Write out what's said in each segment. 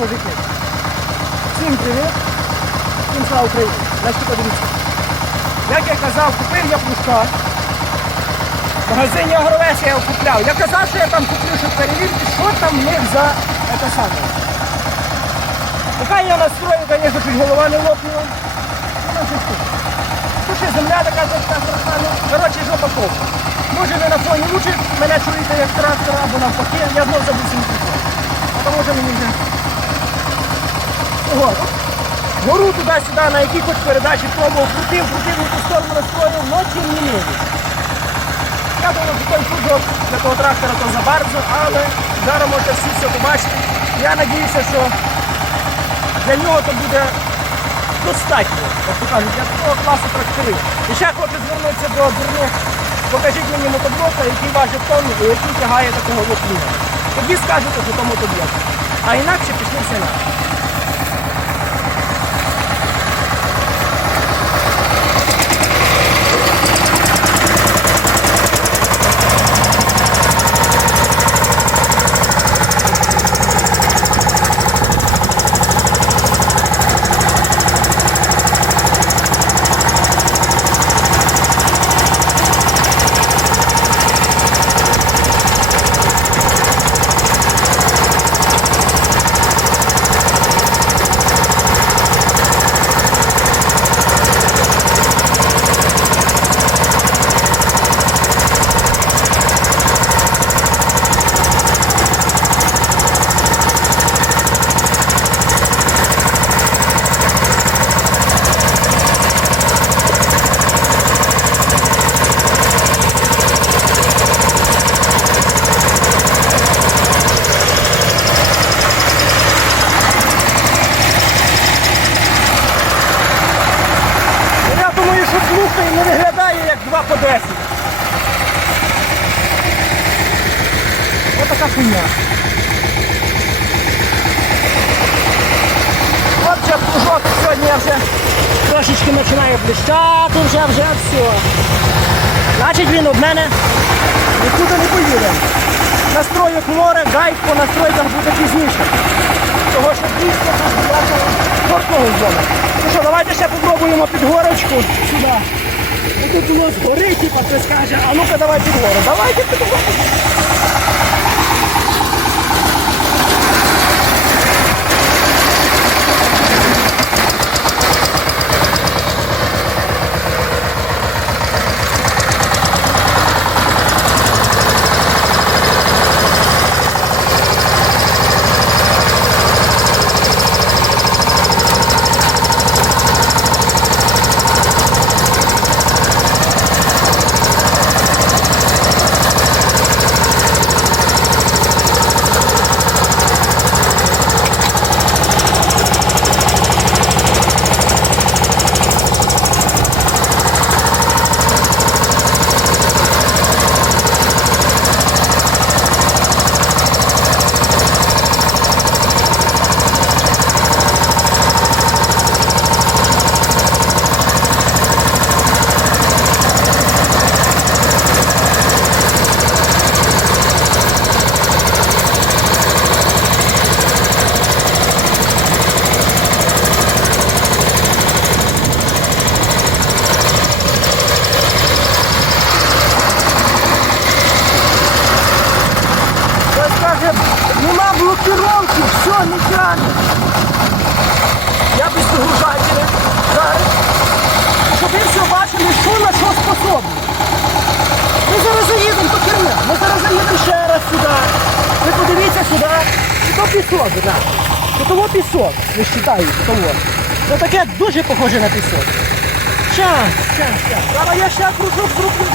мужики, всім привіт, всім слава Україні. Значить, подивіться. Як я казав, купив я плюшка. В магазині Агровес я його купляв. Я казав, що я там куплю, щоб перевірити, що там в них за це саме. Поки я настрою, звісно, чуть голова не лопнула. Ну, ще земля така страшна. Ну, коротше, жопа ковка. Може ви на фоні лучше мене чуєте як трактора, або навпаки, я знов забув свій тому що мені вже Ого, гору туди-сюди, на якій хоч передачі пробував, крутив, крутив, в ту сторону но тим не менше. Я думаю, що той кузов для того трактора то забарзо, але зараз можете всі все побачити. Я надіюся, що для нього то буде достатньо, як то кажуть, для такого класу тракторів. І ще хочу звернутися до дурних. Покажіть мені мотоблока, який важить тонну і який тягає такого лопліна. Тоді скажете, що то мотоблок. А інакше пішли все на. Я думаю, що слухай не виглядає як 2 по 10. Ось така хуйня. Отже, кружок сьогодні вже трошечки починає блищати, вже вже все. Значить він від мене нікуди не поїде. Настроїк море, гайд по настройках буде пізніше. Того, що дійсно тут чортного зону. Ну що, давайте ще попробуємо під горочку сюди. Тут у нас гори, типа, хтось каже, а ну-ка давай під гору. Давайте під гору. Хтось каже, нема блокировки, все, не тягне. Я без загружателя. Зараз. Щоб ви все бачили, що на що способні. Ми зараз заїдемо по кермі. Ми зараз заїдемо ще раз сюди. Ви подивіться сюди. То пісок, да. Чи того пісок, не вважаєте, того. Ну таке дуже похоже на пісок. Щас, час, час. Давай я ще кружок зроблю.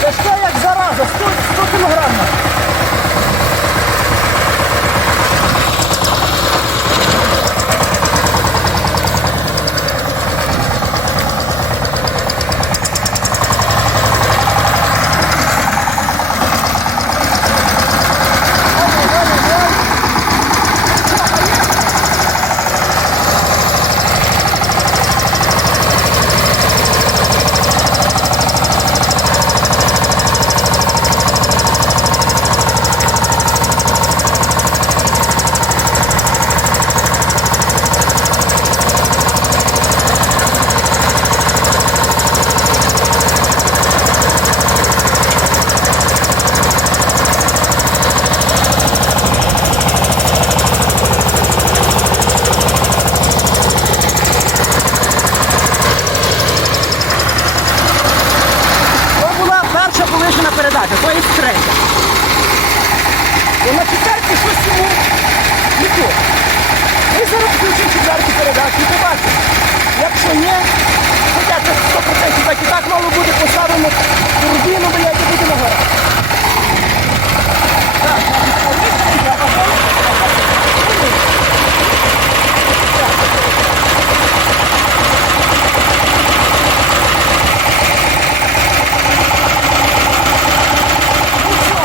Це що як зараза, 100, 100 кілограмів. То була перша повишена передача, то є третя. Бо на четвертій щось йому не то. Ми зараз включимо четверту передачу і побачимо. Якщо ні, хоча це 100% так і так мало буде поставимо турбіну, бо я не буде на горах. Так, значить, повишена, а потім- а потім- Ну що?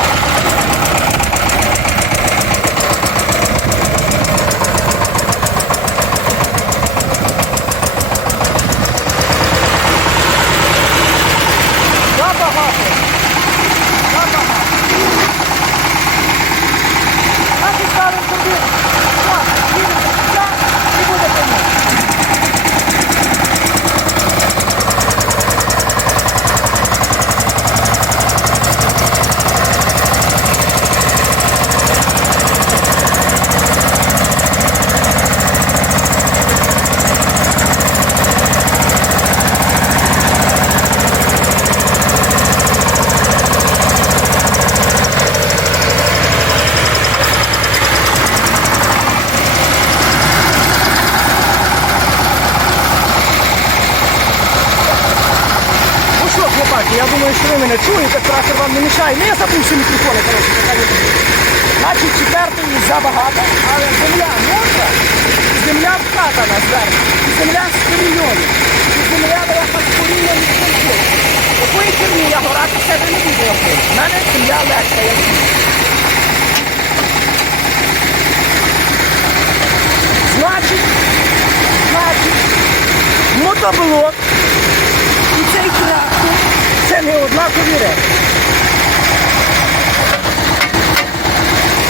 Забагато. Забагато. Так і ставимо собі. Так, їдемо до кінця і буде помилка. Ну що, хлопаки, я думаю, ви мене чуєте, трактор вам не мішає. Ну, я всі мікрофони, коротше, така не. Значить, четвертої забагато, але земля мокра, земля вкатана зверху, земля з коріньою, і земля дає з корінням і землю. Такої херні я горати себе не буду. У мене земля легка, як. Значить, значить, мотоблок і цей трактор не.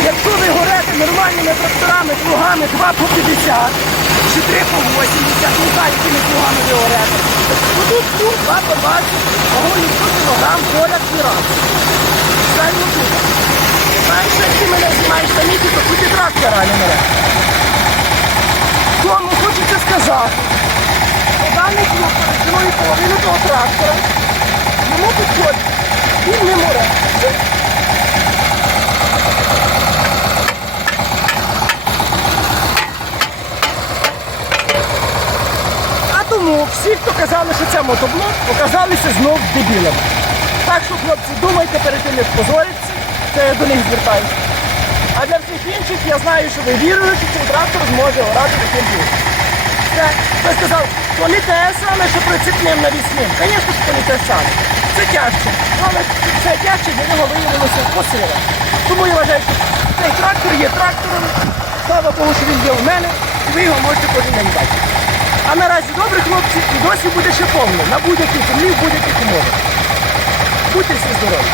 Якщо ви горете нормальними тракторами, плугами 2 по 50 чи 3 по 80, не знаю, якими плугами ви горете, то тут плуг 2 по 20, вагонів 100 кг, поля квірам. Правильно тут. Знаєш, ти мене знімаєш на місці, то тут і трактора не мере. Тому хочеться сказати, що даний клуб перед половину того трактора йому підходить. Він не море. А тому всі, хто казали, що це мотоблок, оказалися знов дебілами. Так що, хлопці, думайте перед тим, як позоритися, це я до них звертаюся. А для всіх інших я знаю, що ви вірили, що цей трактор зможе орати таким боком. Це, сказав, то не те саме, що прицепним навісним. Звісно, що не те саме. Це тяжче. Але це тяжче для нього виявилося посила. Тому я вважаю, що цей трактор є трактором. Слава Богу, що він є в мене, і ви його можете кожен. А наразі добре, хлопці, і досі буде ще повно на будь-якій землі, в будь-яких умовах. Будьте всі здорові.